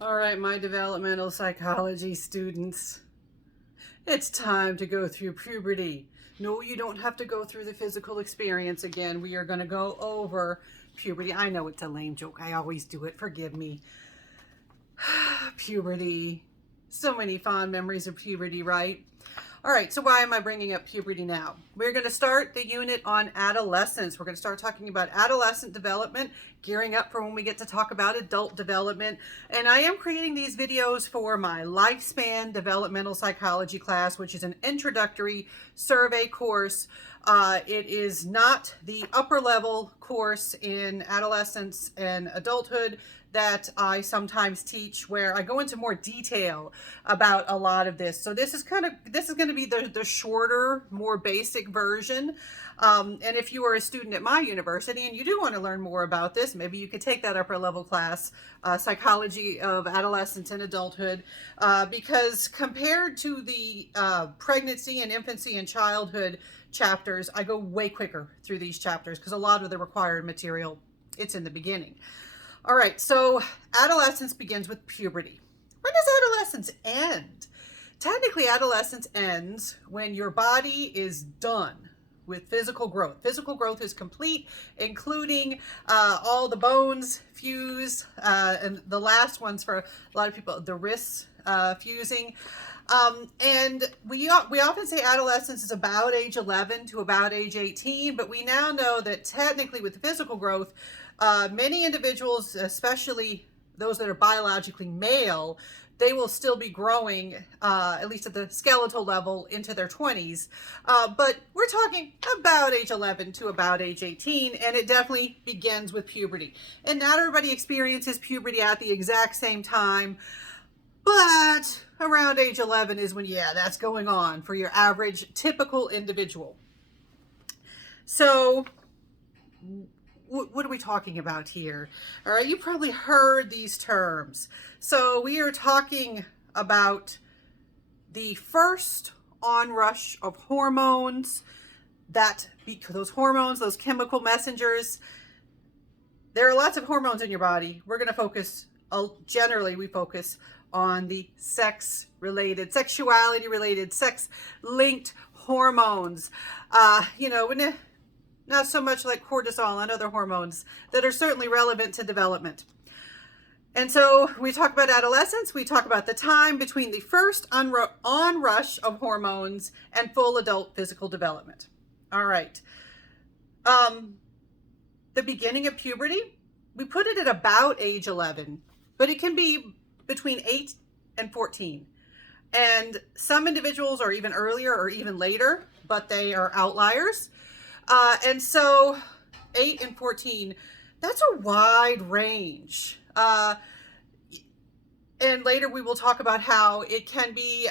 All right, my developmental psychology students, it's time to go through puberty. No, you don't have to go through the physical experience again. We are going to go over puberty. I know it's a lame joke. I always do it. Forgive me. Puberty. So many fond memories of puberty, right? All right, so why am I bringing up puberty now? We're going to start the unit on adolescence. We're going to start talking about adolescent development, gearing up for when we get to talk about adult development. And I am creating these videos for my lifespan developmental psychology class, which is an introductory survey course. It is not the upper level course in adolescence and adulthood that I sometimes teach, where I go into more detail about a lot of this. So this is going to be the shorter, more basic version. And if you are a student at my university and you do want to learn more about this, maybe you could take that upper level class, psychology of adolescence and adulthood, because compared to the pregnancy and infancy and childhood chapters, I go way quicker through these chapters because a lot of the required material, it's in the beginning. All right, so adolescence begins with puberty. When does adolescence end? Technically, adolescence ends when your body is done with physical growth. Physical growth is complete, including all the bones fuse, and the last ones for a lot of people, the wrists fusing. And we often say adolescence is about age 11 to about age 18, but we now know that technically with the physical growth, many individuals, especially those that are biologically male, they will still be growing, at least at the skeletal level, into their 20s. But we're talking about age 11 to about age 18, and it definitely begins with puberty. And not everybody experiences puberty at the exact same time, but around age 11 is when, yeah, that's going on for your average typical individual. So what are we talking about here? All right, you probably heard these terms. So we are talking about the first onrush of hormones, those hormones, those chemical messengers. There are lots of hormones in your body. We're going to focus, generally we focus on the sexuality-related, sex-linked hormones. Not so much like cortisol and other hormones that are certainly relevant to development. And so when we talk about adolescence, we talk about the time between the first onrush of hormones and full adult physical development. All right. The beginning of puberty, we put it at about age 11, but it can be between 8 and 14. And some individuals are even earlier or even later, but they are outliers. And so 8 and 14, that's a wide range. And later we will talk about how it can be,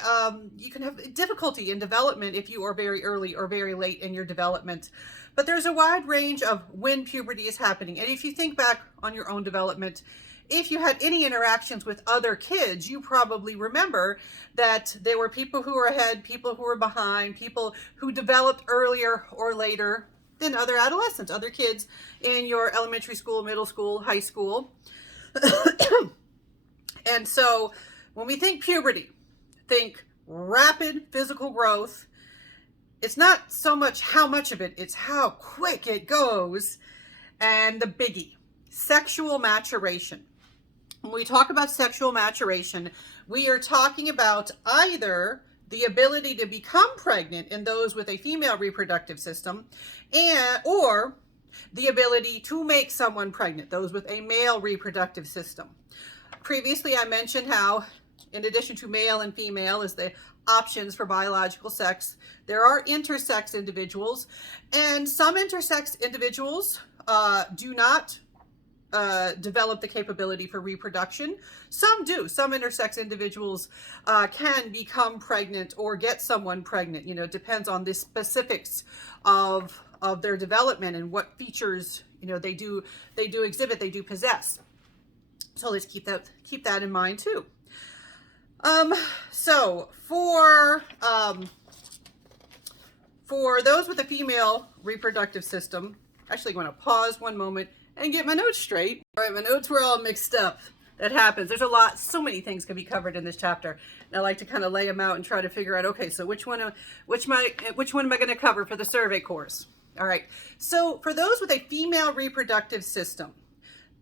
you can have difficulty in development if you are very early or very late in your development. But there's a wide range of when puberty is happening. And if you think back on your own development, if you had any interactions with other kids, you probably remember that there were people who were ahead, people who were behind, people who developed earlier or later than other adolescents, other kids in your elementary school, middle school, high school. And so when we think puberty, think rapid physical growth. It's not so much how much of it, it's how quick it goes. And the biggie, sexual maturation. When we talk about sexual maturation, we are talking about either the ability to become pregnant in those with a female reproductive system, or the ability to make someone pregnant, those with a male reproductive system. Previously, I mentioned how, in addition to male and female as the options for biological sex, there are intersex individuals, and some intersex individuals do not develop the capability for reproduction. Some do. Some intersex individuals can become pregnant or get someone pregnant. It depends on the specifics of their development and what features they do exhibit, they do possess. So let's keep that in mind too. So for those with a female reproductive system, actually, I'm going to pause one moment and get my notes straight. All right, my notes were all mixed up. that happens. There's so many things can be covered in this chapter. And I like to kind of lay them out and try to figure out, okay, so which one am I going to cover for the survey course? All right. So for those with a female reproductive system,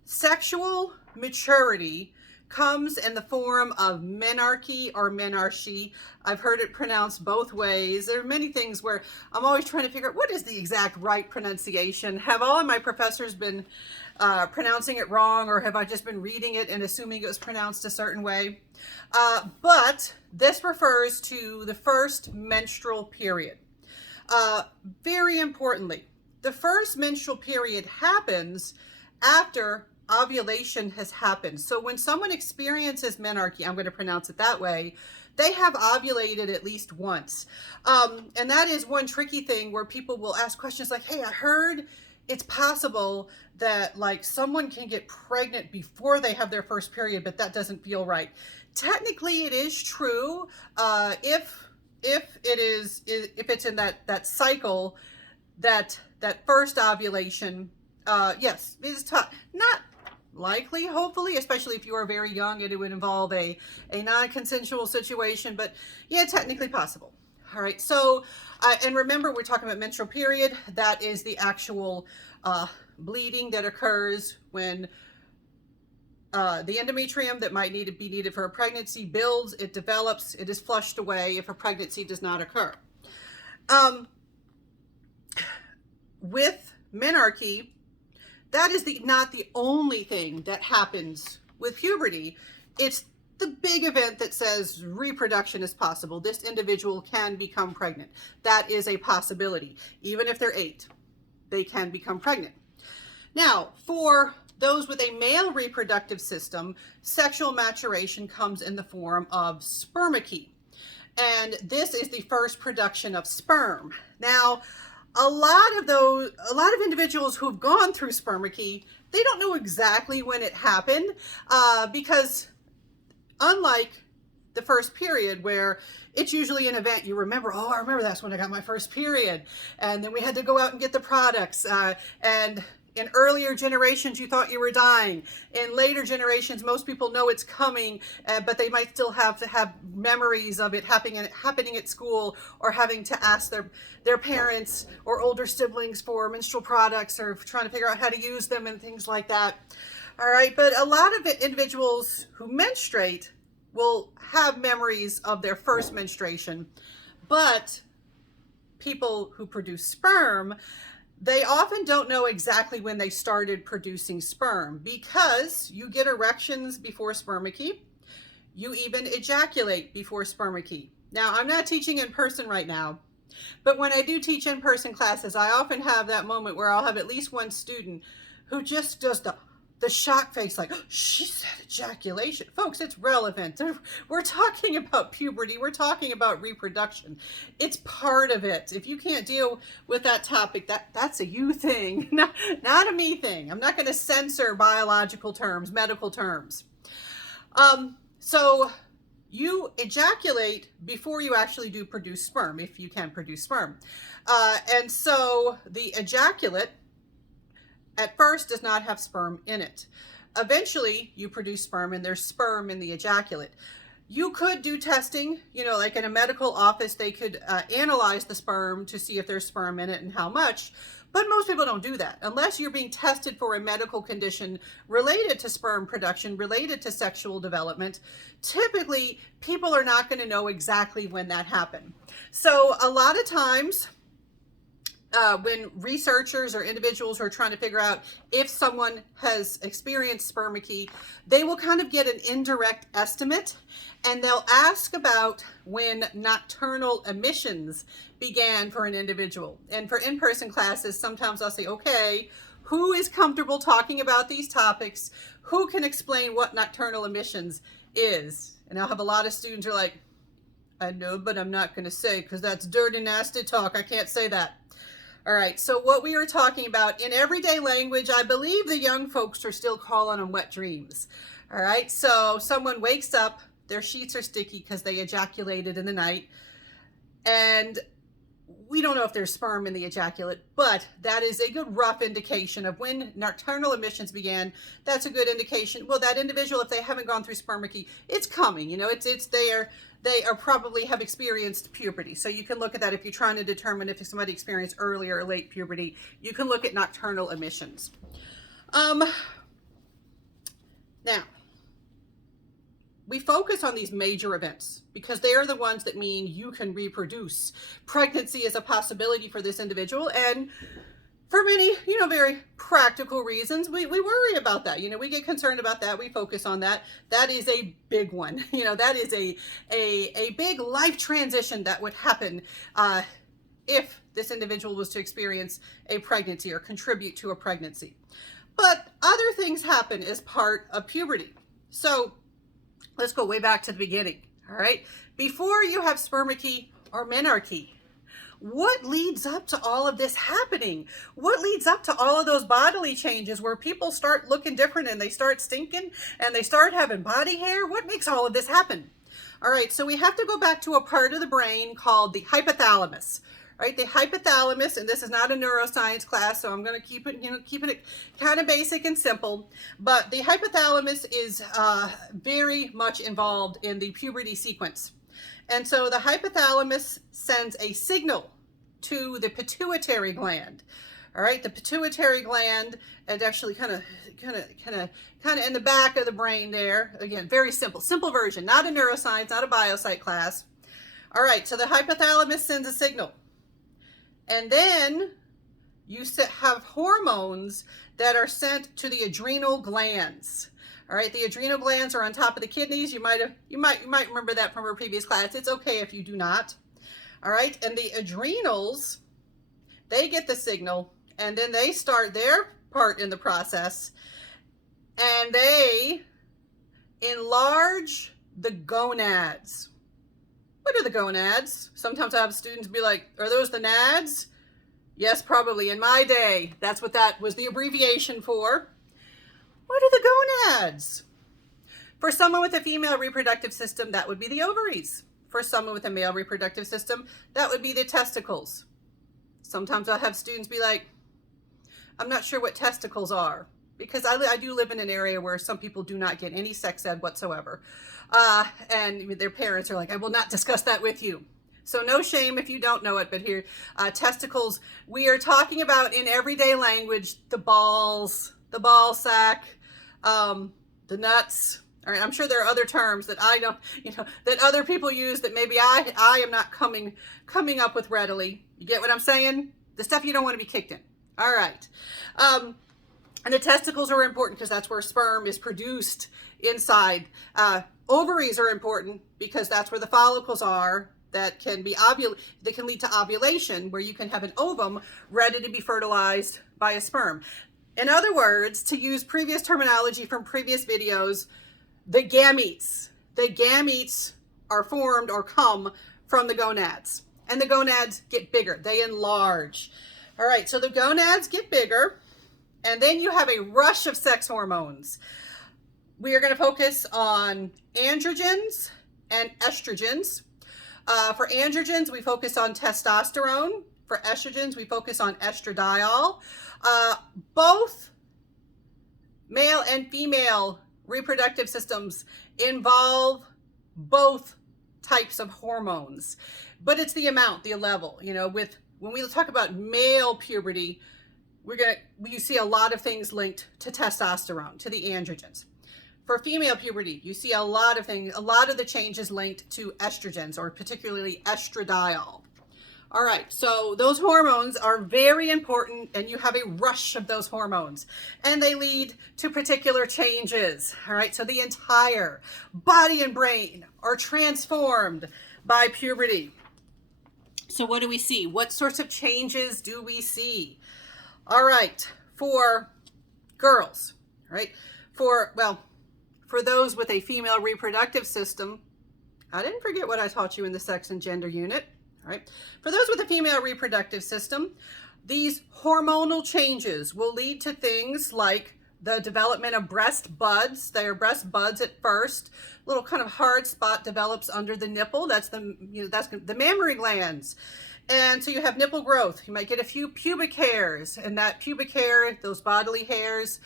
sexual maturity comes in the form of menarche or menarche. I've heard it pronounced both ways. There are many things where I'm always trying to figure out what is the exact right pronunciation. Have all of my professors been pronouncing it wrong, or have I just been reading it and assuming it was pronounced a certain way? But this refers to the first menstrual period. Very importantly, the first menstrual period happens after ovulation has happened. So when someone experiences menarche, I'm going to pronounce it that way, they have ovulated at least once. And that is one tricky thing where people will ask questions like, hey, I heard it's possible that like someone can get pregnant before they have their first period, but that doesn't feel right. Technically, it is true. If it's in that cycle, that first ovulation, yes, it is tough. Not likely, hopefully, especially if you are very young and it would involve a non-consensual situation, but yeah, technically possible. All right, so, and remember, we're talking about menstrual period. That is the actual bleeding that occurs when the endometrium that might be needed for a pregnancy builds, it develops, it is flushed away if a pregnancy does not occur. With menarche, that is not the only thing that happens with puberty. It's the big event that says reproduction is possible. This individual can become pregnant. That is a possibility. Even if they're 8, they can become pregnant. Now, for those with a male reproductive system, sexual maturation comes in the form of spermarche. And this is the first production of sperm. Now, a lot of individuals who've gone through spermarche, they don't know exactly when it happened, because unlike the first period where it's usually an event you remember, oh, I remember that's when I got my first period, and then we had to go out and get the products, and in earlier generations, you thought you were dying. In later generations, most people know it's coming, but they might still have to have memories of it happening at school, or having to ask their parents or older siblings for menstrual products, or trying to figure out how to use them and things like that. All right, but a lot of individuals who menstruate will have memories of their first menstruation, but people who produce sperm, they often don't know exactly when they started producing sperm, because you get erections before spermarche. You even ejaculate before spermarche. Now, I'm not teaching in person right now, but when I do teach in-person classes, I often have that moment where I'll have at least one student who just does the shock face, like, oh, she said ejaculation. Folks, it's relevant. We're talking about puberty. We're talking about reproduction. It's part of it. If you can't deal with that topic, that's a you thing, not a me thing. I'm not going to censor biological terms, medical terms. So you ejaculate before you actually do produce sperm, if you can produce sperm. And so the ejaculate at first does not have sperm in it. Eventually, you produce sperm, and there's sperm in the ejaculate. You could do testing, like in a medical office, they could analyze the sperm to see if there's sperm in it and how much, but most people don't do that unless you're being tested for a medical condition related to sperm production, related to sexual development. Typically, people are not going to know exactly when that happened. So a lot of times, when researchers or individuals are trying to figure out if someone has experienced spermarche, they will kind of get an indirect estimate, and they'll ask about when nocturnal emissions began for an individual. And for in-person classes, sometimes I'll say, okay, who is comfortable talking about these topics? Who can explain what nocturnal emissions is? And I'll have a lot of students who are like, I know, but I'm not going to say because that's dirty, nasty talk. I can't say that. All right, so what we are talking about in everyday language, I believe the young folks are still calling them wet dreams. All right, so someone wakes up, their sheets are sticky because they ejaculated in the night. And we don't know if there's sperm in the ejaculate, but that is a good rough indication of when nocturnal emissions began. That's a good indication. Well, that individual, if they haven't gone through Spermarche, it's coming, you know, it's there. They are probably have experienced puberty. So you can look at that if you're trying to determine if somebody experienced early or late puberty. You can look at nocturnal emissions. Now, we focus on these major events because they are the ones that mean you can reproduce. Pregnancy is a possibility for this individual, and for many, you know, very practical reasons, we worry about that. You know, we get concerned about that. We focus on that. That is a big one. You know, that is a big life transition that would happen if this individual was to experience a pregnancy or contribute to a pregnancy. But other things happen as part of puberty. So let's go way back to the beginning, all right? Before you have Spermarche or Menarche, what leads up to all of this happening? What leads up to all of those bodily changes where people start looking different and they start stinking and they start having body hair? What makes all of this happen? All right, so we have to go back to a part of the brain called the hypothalamus. Right, the hypothalamus, and this is not a neuroscience class, so I'm going to keep it kind of basic and simple. But the hypothalamus is very much involved in the puberty sequence, and so the hypothalamus sends a signal to the pituitary gland. All right, the pituitary gland, and actually kind of in the back of the brain there. Again, very simple version, not a neuroscience, not a biopsych class. All right, so the hypothalamus sends a signal. And then you have hormones that are sent to the adrenal glands. All right, the adrenal glands are on top of the kidneys. You might remember that from our previous class. It's okay if you do not. All right, and the adrenals, they get the signal, and then they start their part in the process, and they enlarge the gonads. What are the gonads? Sometimes I have students be like, are those the nads? Yes, probably. In my day, that's what that was the abbreviation for. What are the gonads? For someone with a female reproductive system, that would be the ovaries. For someone with a male reproductive system, that would be the testicles. Sometimes I'll have students be like, I'm not sure what testicles are, because I do live in an area where some people do not get any sex ed whatsoever. And their parents are like, I will not discuss that with you. So no shame if you don't know it, but here, testicles, we are talking about in everyday language, the balls, the ball sack, the nuts. All right, I'm sure there are other terms that I don't, that other people use that maybe I am not coming up with readily. You get what I'm saying? The stuff you don't want to be kicked in. All right. And the testicles are important because that's where sperm is produced inside. Ovaries are important because that's where the follicles are that can be that can lead to ovulation, where you can have an ovum ready to be fertilized by a sperm. In other words, to use previous terminology from previous videos, the gametes are formed or come from the gonads, and the gonads get bigger. They enlarge. All right, so the gonads get bigger, and then you have a rush of sex hormones. We are going to focus on androgens and estrogens. For androgens, we focus on testosterone. For estrogens, we focus on estradiol. Both male and female reproductive systems involve both types of hormones, but it's the amount, the level. When we talk about male puberty, you see a lot of things linked to testosterone, to the androgens. For female puberty, you see a lot of the changes linked to estrogens, or particularly estradiol. All right, so those hormones are very important, and you have a rush of those hormones, and they lead to particular changes. All right, so the entire body and brain are transformed by puberty. So what do we see? What sorts of changes do we see? All right, for girls, right? For those with a female reproductive system, I didn't forget what I taught you in the sex and gender unit. All right. For those with a female reproductive system, these hormonal changes will lead to things like the development of breast buds. They are breast buds at first. Little kind of hard spot develops under the nipple. That's the mammary glands. And so you have nipple growth. You might get a few pubic hairs, and that pubic hair, those bodily hairs,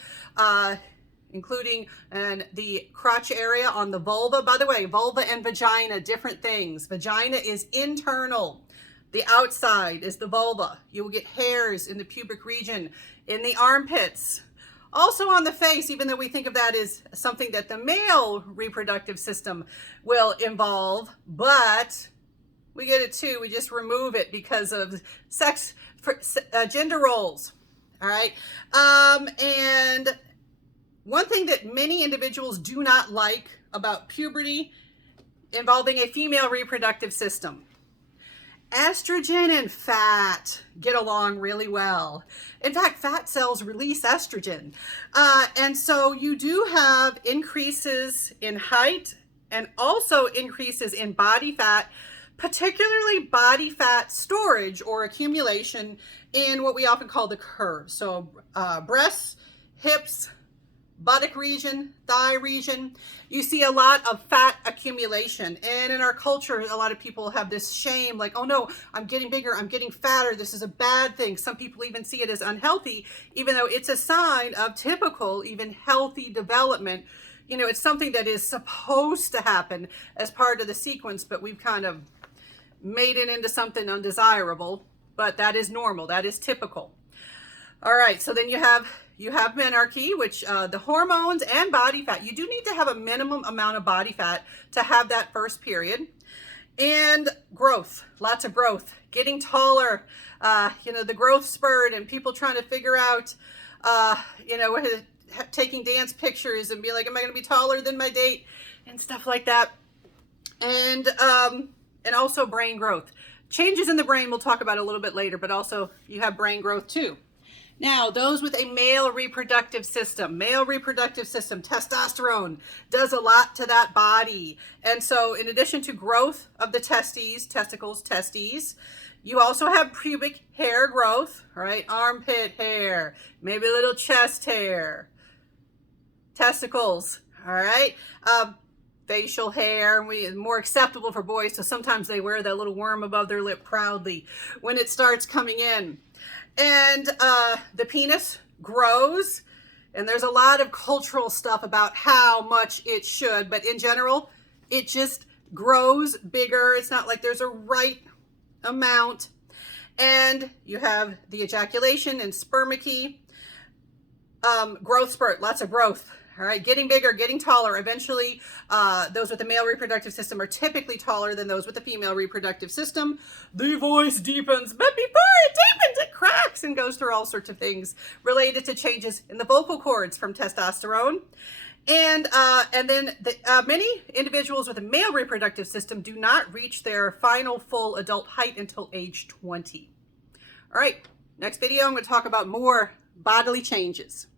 including the crotch area on the vulva. By the way, vulva and vagina, different things. Vagina is internal. The outside is the vulva. You will get hairs in the pubic region, in the armpits. Also on the face, even though we think of that as something that the male reproductive system will involve, but we get it too. We just remove it because of gender roles. All right. And one thing that many individuals do not like about puberty involving a female reproductive system. Estrogen and fat get along really well. In fact, fat cells release estrogen. And so you do have increases in height and also increases in body fat, particularly body fat storage or accumulation in what we often call the curves. So breasts, hips, buttock region, thigh region, you see a lot of fat accumulation. And in our culture, a lot of people have this shame, like, oh no, I'm getting bigger, I'm getting fatter, this is a bad thing. Some people even see it as unhealthy, even though it's a sign of typical, even healthy development. You know, it's something that is supposed to happen as part of the sequence, but we've kind of made it into something undesirable. But that is normal, that is typical. All right, so then you have menarche, which the hormones and body fat. You do need to have a minimum amount of body fat to have that first period. And growth, lots of growth, getting taller, the growth spurt, and people trying to figure out, taking dance pictures and be like, am I going to be taller than my date and stuff like that. And also brain growth. Changes in the brain we'll talk about a little bit later, but also you have brain growth too. Now, those with a male reproductive system, testosterone does a lot to that body. And so in addition to growth of the testes, you also have pubic hair growth, right? Armpit hair, maybe a little chest hair, testicles, all right? Facial hair, more acceptable for boys, so sometimes they wear that little worm above their lip proudly when it starts coming in. And the penis grows, and there's a lot of cultural stuff about how much it should, but in general, it just grows bigger. It's not like there's a right amount. And you have the ejaculation and spermarche, growth spurt, lots of growth. All right, getting bigger, getting taller. Eventually, those with the male reproductive system are typically taller than those with the female reproductive system. The voice deepens, but before it deepens, it cracks and goes through all sorts of things related to changes in the vocal cords from testosterone. And then many individuals with a male reproductive system do not reach their final full adult height until age 20. All right, next video, I'm going to talk about more bodily changes.